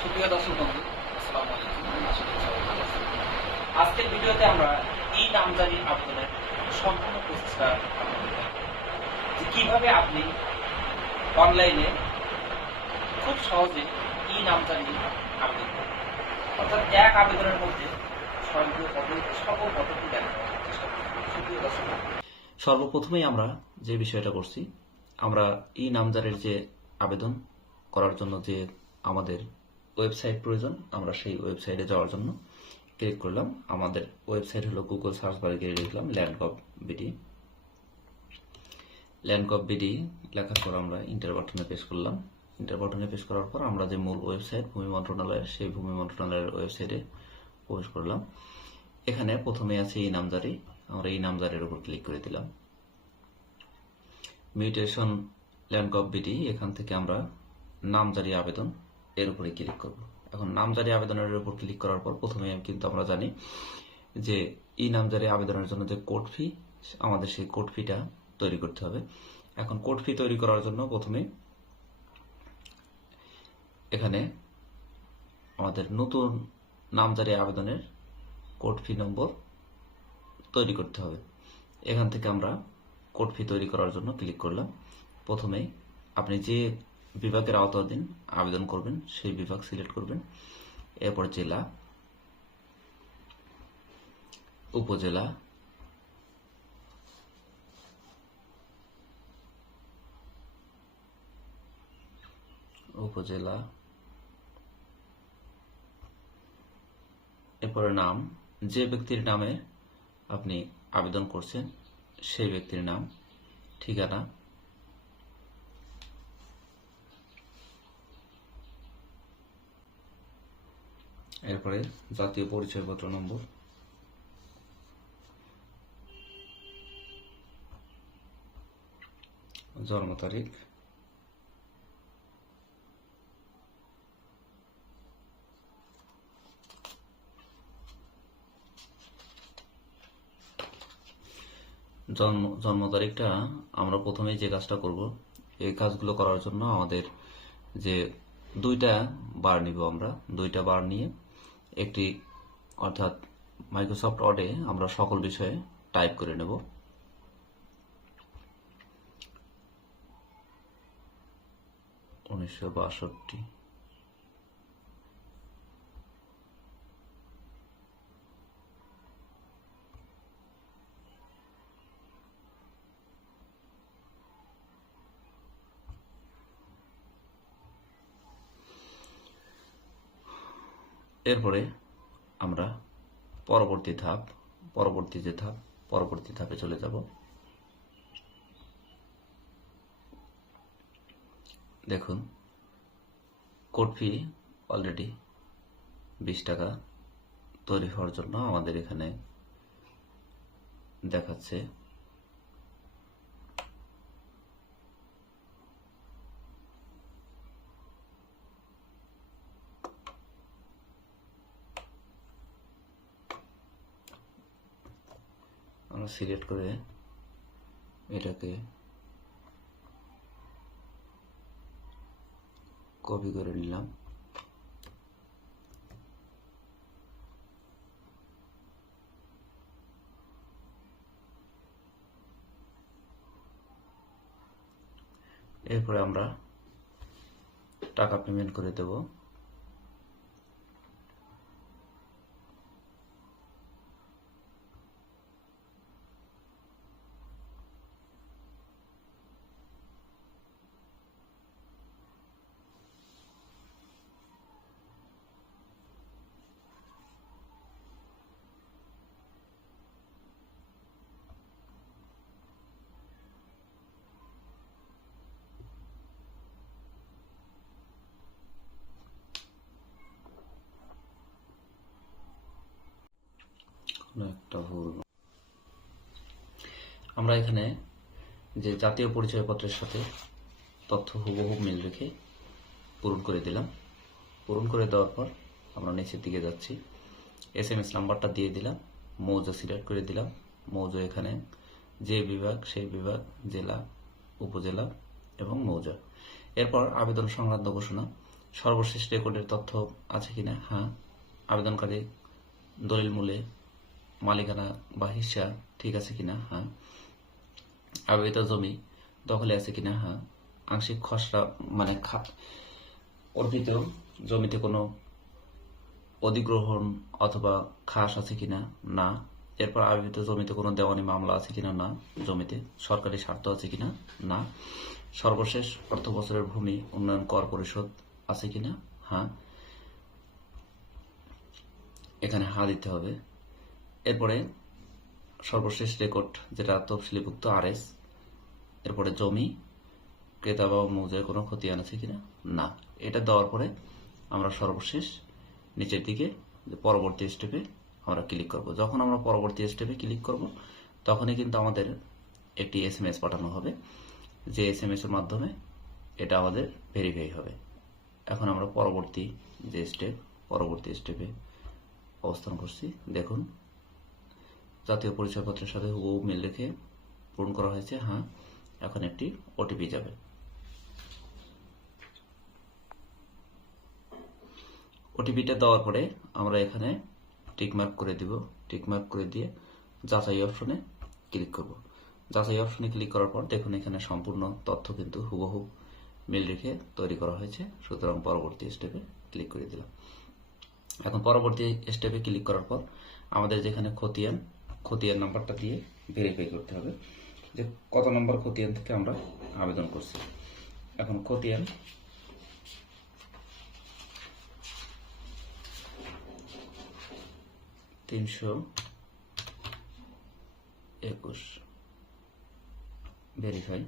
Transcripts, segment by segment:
সুপ্রিয় দর্শক বন্ধু, আসসালামু আলাইকুম। আশা করি সবাই ভালো আছেন। আজকের ভিডিওতে আমরা ই নামজারি আবেদনের সম্পূর্ণ প্রসেসটা আপনাদের দেখাবো, যে কিভাবে আপনি অনলাইনে খুব সহজে ই নামজারি আবেদন করবেন। অর্থাৎ এক আবেদনের মধ্যে স্বয়ংক্রিয় পদ্ধতিতে সকল পদ্ধতি দেখানোর চেষ্টা করব। সুপ্রিয় দর্শক বন্ধু, সর্বপ্রথমেই আমরা যে বিষয়টা করছি, আমরা ই নামজারির যে আবেদন করার জন্য যে আমাদের ওয়েবসাইট প্রয়োজন, আমরা সেই ওয়েবসাইটে যাওয়ার জন্য ক্লিক করলাম। আমাদের ওয়েবসাইট হলো গুগল সার্চ বারে গিয়ে লিখলাম ল্যান্ডগভ.বিডি। ল্যান্ডগভ.বিডি লেখার পর আমরা ইন্টার বাটনে প্রেস করলাম। ইন্টার বাটনে প্রেস করার পর আমরা যে মূল ওয়েবসাইট ভূমি মন্ত্রণালয়ের, সেই ভূমি মন্ত্রণালয়ের ওয়েবসাইটে প্রবেশ করলাম। এখানে প্রথমে আছে ই নামজারি, আমরা এই নামজারির উপর ক্লিক করে দিলাম। মিউটেশন ল্যান্ডগভ.বিডি, এখান থেকে আমরা নামজারি আবেদন এর উপরে ক্লিক করব। এখন নামজারি আবেদনের উপর ক্লিক করার পর প্রথমে কিন্তু আমরা জানি যে ই নামজারি আবেদনের জন্য যে কোড ফি, আমাদের সেই কোড ফিটা তৈরি করতে হবে। এখন কোড ফি তৈরি করার জন্য প্রথমে এখানে আমাদের নতুন নামজারি আবেদনের কোড ফি নম্বর তৈরি করতে হবে। এখান থেকে আমরা কোড ফি তৈরি করার জন্য ক্লিক করলাম। প্রথমে আপনি যে বিভাগের আওতাধীন আবেদন করবেন সেই বিভাগ সিলেক্ট করবেন। এরপর জেলা, উপজেলা, এরপরে নাম, যে ব্যক্তির নামে আপনি আবেদন করছেন সেই ব্যক্তির নাম, ঠিকানা, এরপরে জাতীয় পরিচয়পত্র নম্বর, জন্ম তারিখ, জন্ম তারিখটা আমরা প্রথমেই যে কাজটা করব, এই কাজগুলো করার জন্য আমাদের যে দুইটা বার নিব, আমরা দুইটা বার নিয়ে একটি, অর্থাৎ মাইক্রোসফট ওয়ার্ডে আমরা সকল বিষয়ে টাইপ করে নেব। উনিশশো 62। এরপরে আমরা পরবর্তী ধাপে চলে যাব। দেখুন, কোড ফি অলরেডি 20 টাকা তৈরি হওয়ার জন্য আমাদের এখানে দেখাচ্ছে। আমরা সিলেক্ট করে এটাকে কপি করে নিলাম। এরপরে আমরা টাকা পেমেন্ট করে দেব। একটা ভুল, আমরা এখানে যে জাতীয় পরিচয়পত্রের সাথে তথ্য হুবহু মিল রেখে পূরণ করে দিলাম। পূরণ করে দেওয়ার পর আমরা নিচের দিকে যাচ্ছি, SMS নাম্বারটা দিয়ে দিলাম, মৌজা সিলেক্ট করে দিলাম। মৌজা এখানে যে বিভাগ সেই বিভাগ, জেলা, উপজেলা এবং মৌজা। এরপর আবেদন সংক্রান্ত ঘোষণা, সর্বশেষ রেকর্ডের তথ্য আছে কিনা, হ্যাঁ। আবেদনকারী দলিল মূলে মালিকানা বা হিস্সা ঠিক আছে কিনা, হ্যাঁ। আবেদিত জমি দখলে আছে কিনা, হ্যাঁ। আংশিক খসড়া মানে অর্পিত জমিতে কোনো অধিগ্রহণ অথবা খাস আছে কিনা, না। এরপর আবেদিত জমিতে কোনো দেওয়ানি মামলা আছে কিনা, না। জমিতে সরকারি স্বার্থ আছে কিনা, না। সর্বশেষ অর্থ বছরের ভূমি উন্নয়ন কর পরিশোধ আছে কিনা, হ্যাঁ। এখানে হ্যাঁ দিতে হবে। এরপরে সর্বশেষ রেকর্ড যেটা তফসিলিভুক্ত RS, এরপরে জমি ক্রেতা বা মৌজায় কোনো খতিয়ান আছে কিনা, না। এটা দেওয়ার পরে আমরা সর্বশেষ নিচের দিকে পরবর্তী স্টেপে আমরা ক্লিক করব। যখন আমরা পরবর্তী স্টেপে ক্লিক করব তখনই কিন্তু আমাদের একটি SMS পাঠানো হবে, যে SMS এর মাধ্যমে এটা আমাদের ভেরিফাই হবে। এখন আমরা পরবর্তী স্টেপে অবস্থান করছি। দেখুন, জাতীয় পরিচয়পত্রের সাথে হুবহু মিল রেখে পূরণ করা হয়েছে, হ্যাঁ। এখন একটি OTP যাবে। OTPটা দেওয়ার পরে আমরা এখানে টিকমার্ক করে দিব। টিকমার্ক করে দিয়ে যাচাই অপশনে ক্লিক করব। যাচাই অপশনে ক্লিক করার পর দেখুন এখানে সম্পূর্ণ তথ্য কিন্তু হুবহু মিল রেখে তৈরি করা হয়েছে। সুতরাং পরবর্তী স্টেপে ক্লিক করে দিলাম। এখন পরবর্তী স্টেপে ক্লিক করার পর আমাদের যেখানে খতিয়ান নাম্বারটা দিয়ে ভেরিফাই করতে হবে যে কত নম্বর খতিয়ান থেকে আমরা আবেদন করছি। এখন খতিয়ান 321 ভেরিফাই।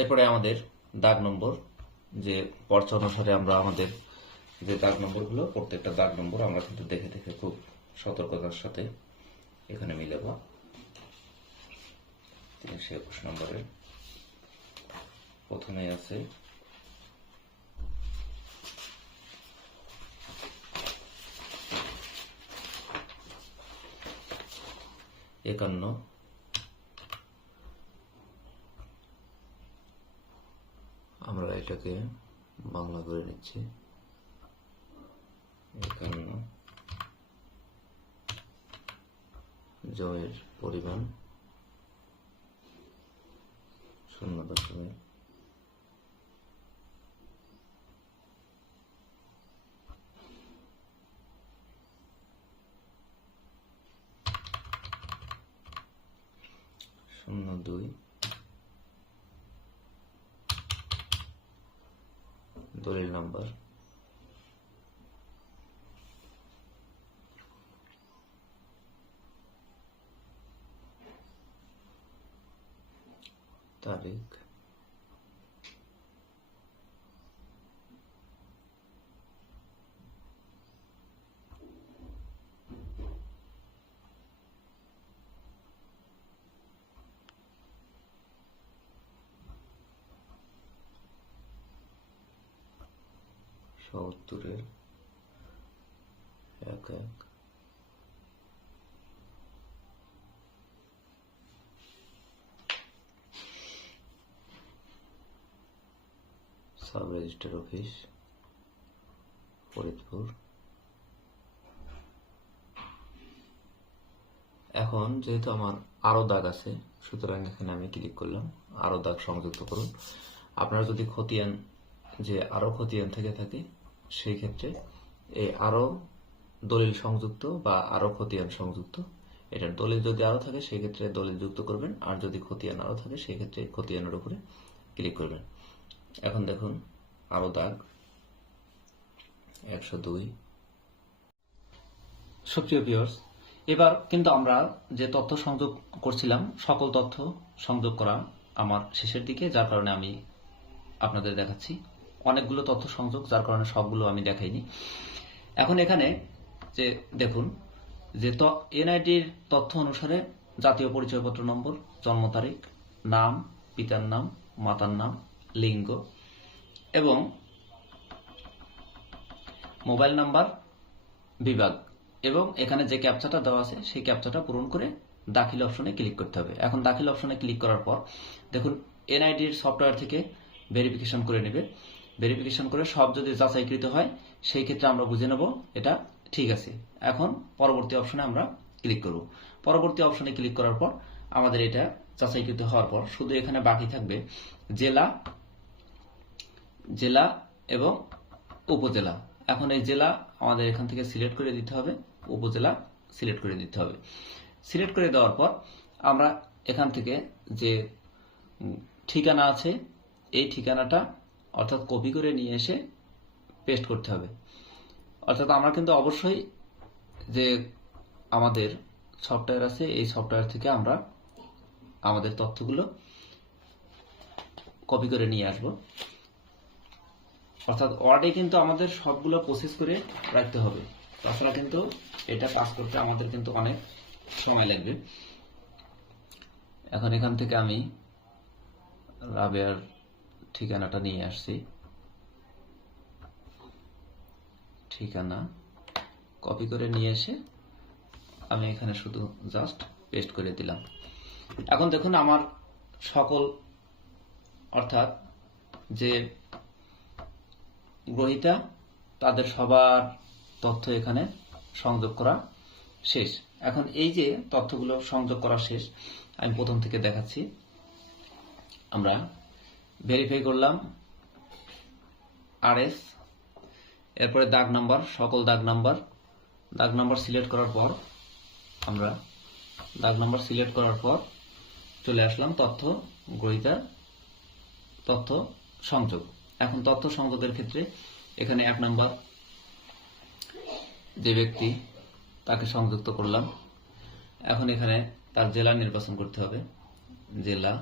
এরপরে আমাদের দাগ নম্বর, যে পর্চা অনুসারে আমরা আমাদের যে দাগ নম্বরগুলো, প্রত্যেকটা দাগ নম্বর আমরা কিন্তু দেখে দেখে খুব সতর্কতার সাথে এখানে মিলাব। 321 নম্বরের প্রথমে আছে একান্ন, আমরা এটাকে বাংলা করে নিচ্ছি। 51 জয়ের পরিমাণ 0.0 02 দলিল নাম্বার তারিখ সত্তরের 1-1 সাব রেজিস্টার অফিস ফরিদপুর। এখন যেহেতু আমার আরো দাগ আছে, সুতরাং এখানে আমি ক্লিক করলাম আরো দাগ সংযুক্ত করুন। আপনার যদি খতিয়ান থেকে থাকে সেই ক্ষেত্রে এই আরো দলিল সংযুক্ত বা আরো খতিয়ান সংযুক্ত, এটার দলিল যদি আরো থাকে সেই ক্ষেত্রে দলিল যুক্ত করবেন, আর যদি খতিয়ান আরো থাকে সেই ক্ষেত্রে খতিয়ানের উপরে ক্লিক করবেন। এখন দেখুন আরো দাগ 102। সুপ্রিয় ভিউয়ার্স, এবার কিন্তু আমরা যে তথ্য সংযোগ করছিলাম সকল তথ্য সংযোগ করা আমার শেষের দিকে, যার কারণে আমি আপনাদের দেখাচ্ছি। অনেকগুলো তথ্য সংযোগ, যার কারণে সবগুলো আমি দেখাইনি। এখন এখানে যে দেখুন যে এনআইডির তথ্য অনুসারে জাতীয় পরিচয়পত্র নম্বর, জন্ম তারিখ, নাম, পিতার নাম, মাতার নাম, লিঙ্গ এবং মোবাইল নাম্বার, বিভাগ এবং এখানে যে ক্যাপচাটা দেওয়া আছে সেই ক্যাপচাটা পূরণ করে দাখিল অপশনে ক্লিক করতে হবে। এখন দাখিল অপশনে ক্লিক করার পর দেখুন এনআইডির সফটওয়্যার থেকে ভেরিফিকেশন করে নেবে। ভেরিফিকেশন করে সব যদি যাচাইকৃত হয় সেই ক্ষেত্রে আমরা বুঝে নেব এটা ঠিক আছে। এখন পরবর্তী অপশনে আমরা ক্লিক করব। পরবর্তী অপশনে ক্লিক করার পর আমাদের এটা যাচাইকৃত হওয়ার পর শুধু এখানে বাকি থাকবে জেলা এবং উপজেলা। এখন এই জেলা আমাদের এখান থেকে সিলেক্ট করে দিতে হবে, উপজেলা সিলেক্ট করে দিতে হবে। সিলেক্ট করে দেওয়ার পর আমরা এখান থেকে যে ঠিকানা আছে এই ঠিকানাটা অর্থাৎ কপি করে নিয়ে এসে পেস্ট করতে হবে। অর্থাৎ আমরা কিন্তু অবশ্যই যে আমাদের সফটওয়্যার আছে এই সফটওয়্যার থেকে আমরা আমাদের তথ্যগুলো কপি করে নিয়ে আসব। অর্থাৎ ওয়ার্ডে কিন্তু আমাদের সবগুলো প্রসেস করে রাখতে হবে, তাছাড়া কিন্তু এটা কাজ করতে আমাদের কিন্তু অনেক সময় লাগবে। এখন এখান থেকে আমি রাবেয়ার ঠিকানাটা নিয়ে আসছি, ঠিকানা কপি করে নিয়ে এসে আমি এখানে শুধু জাস্ট পেস্ট করে দিলাম। এখন দেখুন আমার সকল অর্থাৎ যে গ্রহীতা তাদের সবার তথ্য এখানে সংযোগ করা শেষ। এখন এই যে তথ্যগুলো সংযোগ করা শেষ আমি প্রথম থেকে দেখাচ্ছি। আমরা ভেরিফাই করলাম RS, এরপরে দাগ নাম্বার, সকল দাগ নাম্বার সিলেক্ট করার পর আমরা দাগ নাম্বার সিলেক্ট করার পর চলে আসলাম তথ্য গ্রহীতার তথ্য সংযোগ। এখন তথ্য সংযোগের ক্ষেত্রে এখানে 1 নাম্বার যে ব্যক্তি তাকে সংযুক্ত করলাম। এখন এখানে তার জেলা নির্বাচন করতে হবে, জেলা।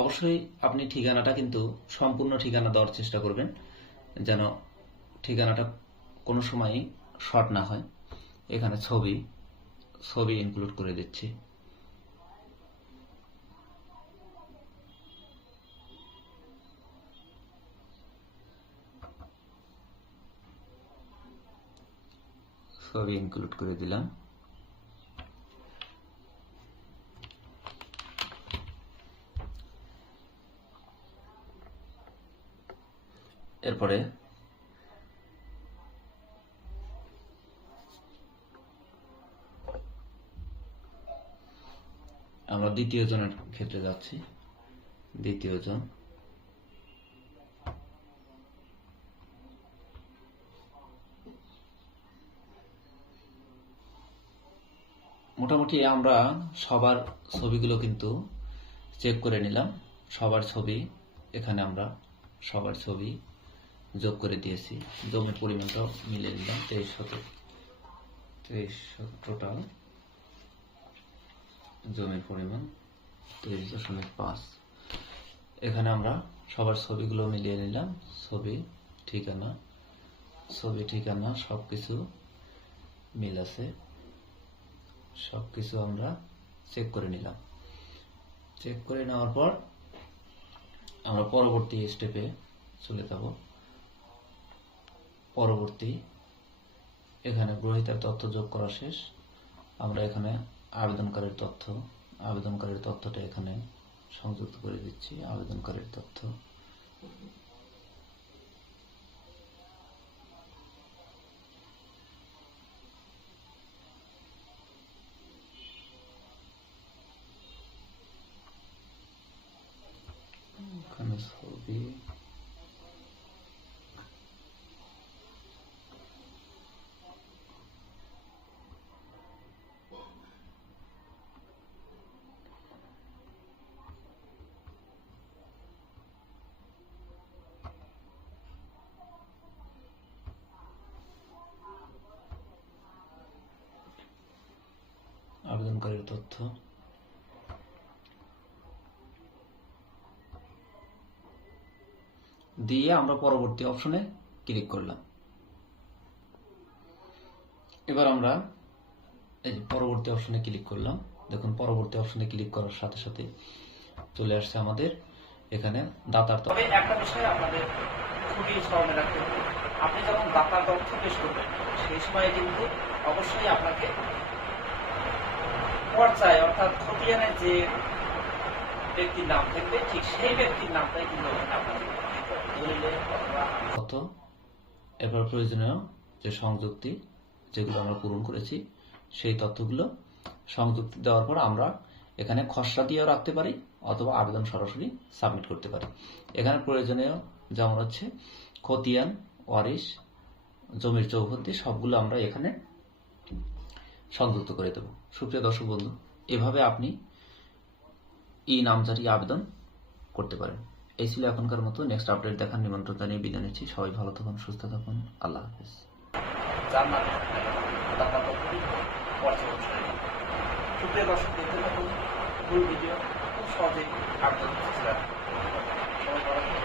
অবশ্যই আপনি ঠিকানাটা কিন্তু সম্পূর্ণ ঠিকানা দেওয়ার চেষ্টা করবেন যেন ঠিকানাটা কোনো সময়ই শর্ট না হয়। এখানে ছবি ইনক্লুড করে দিচ্ছি। ছবি ইনক্লুড করে দিলাম। এরপরে আমরা দ্বিতীয় জনের ক্ষেত্রে যাচ্ছি। দ্বিতীয় জন, মোটামুটি আমরা সবার ছবিগুলো কিন্তু চেক করে নিলাম। সবার ছবি এখানে আমরা সবার ছবি যোগ করে দিয়েছি। জমির পরিমাণটাও মিলে নিলাম 23 টোটাল জমির পরিমাণ 23.5। এখানে আমরা সবার ছবিগুলো মিলিয়ে নিলাম। ছবি ঠিকানা সবকিছু মিল আছে, সবকিছু আমরা চেক করে নিলাম। চেক করে নেওয়ার পর আমরা পরবর্তী স্টেপে চলে যাব। পরবর্তী এখানে গ্রহীতার তথ্য যোগ করা শেষ। আমরা এখানে আবেদনকারীর তথ্যটা এখানে সংযুক্ত করে দিচ্ছি। আবেদনকারীর তথ্য, এখানে ছবি, আবেদনকারীর তথ্য, দিয়ে আমরা পরবর্তী অপশনে ক্লিক করলাম। এবার আমরা এই পরবর্তী অপশনে ক্লিক করলাম। দেখুন পরবর্তী অপশনে ক্লিক করার সাথে সাথে চলে আসছে আমাদের এখানে দাতার তথ্য। তবে একটা বিষয় আপনাদের খুবই স্মরণে রাখতে হবে, আপনি যখন দাতার তথ্য পেশ করবেন সেই সময় কিন্তু অবশ্যই আপনাকে পর্যায়ে অর্থাৎ খতিয়ানের যে ব্যক্তির নাম থাকবে ঠিক সেই ব্যক্তির নামটাই কিন্তু আপনাকে দলিলে অথবা তথ্য এরপর প্রয়োজনীয় যে সংযুক্তি যেগুলো আমরা পূরণ করেছি সেই তথ্যগুলো সংযুক্তি দেওয়ার পর আমরা এখানে খসড়া দিয়েও রাখতে পারি অথবা আবেদন সরাসরি সাবমিট করতে পারি। এখানে প্রয়োজনীয় যেমন হচ্ছে খতিয়ান, ওয়ারিশ, জমির চৌহদ্দি সবগুলো আমরা এখানে সংযুক্ত করে দেব। সুপ্রিয় দর্শক বন্ধু, এভাবে আপনি ই নামজারি আবেদন করতে পারেন। এই ছিল এখনকার মতো। নেক্সট আপডেট দেখার নিমন্ত্রণ জানিয়ে বিদায় নিচ্ছি। সবাই ভালো থাকুন, সুস্থ থাকুন। আল্লাহ হাফেজ। যার নামে আপনার তথ্যটি পর্যবেক্ষণ। সুপ্রিয় দর্শক, দেখতে থাকুন ফুল ভিডিও, খুব সহজেই আবেদন করতে। সবাই ভালো থাকুন।